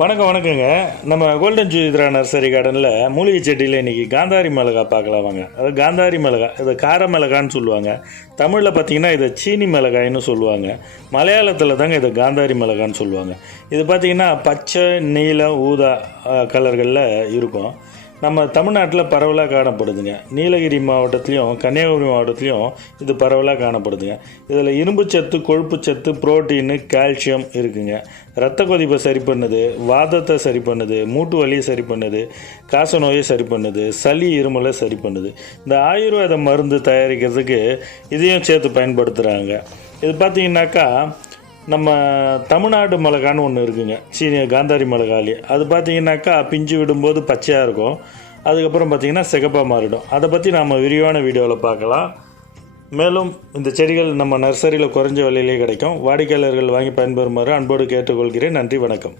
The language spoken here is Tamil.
வணக்கங்க. நம்ம கோல்டன் சுஜித்ரா நர்சரி கார்டனில் மூலிகை செடியில் இன்றைக்கி காந்தாரி மிளகா பார்க்கலாம் வாங்க. அது காந்தாரி மிளகா, இது கார மிளகான்னு சொல்லுவாங்க. தமிழில் பார்த்திங்கன்னா இதை சீனி மிளகாய்னு சொல்லுவாங்க. மலையாளத்தில் தாங்க இதை காந்தாரி மிளகான்னு சொல்லுவாங்க. இது பார்த்திங்கன்னா பச்சை, நீலம், ஊதா கலர்களில் இருக்கும். நம்ம தமிழ்நாட்டில் பரவலாக காணப்படுதுங்க. நீலகிரி மாவட்டத்துலேயும் கன்னியாகுமரி மாவட்டத்துலேயும் இது பரவலாக காணப்படுதுங்க. இதில் இரும்பு சத்து, கொழுப்பு சத்து, புரோட்டீனு, கால்சியம் இருக்குங்க. இரத்த கொதிப்பை சரி பண்ணுது, வாதத்தை சரி பண்ணுது, மூட்டு வலியை சரி பண்ணுது, காச நோயை சரி பண்ணுது, சளி இருமலை சரி பண்ணுது. இந்த ஆயுர்வேத மருந்து தயாரிக்கிறதுக்கு இதையும் சேர்த்து பயன்படுத்துகிறாங்க. இது பார்த்திங்கனாக்கா நம்ம தமிழ்நாடு மிளகான்னு ஒன்று இருக்குங்க, காந்தாரி மிளகாலே. அது பார்த்திங்கனாக்கா பிஞ்சு விடும்போது பச்சையாக இருக்கும், அதுக்கப்புறம் பார்த்திங்கன்னா சிகப்பாக மாறிடும். அதை பற்றி நாம் விரிவான வீடியோவில் பார்க்கலாம். மேலும் இந்த செடிகள் நம்ம நர்சரியில் குறைஞ்ச விலையிலே கிடைக்கும். வாடிக்கையாளர்கள் வாங்கி பயன்பெறுமாறு அன்போடு கேட்டுக்கொள்கிறேன். நன்றி, வணக்கம்.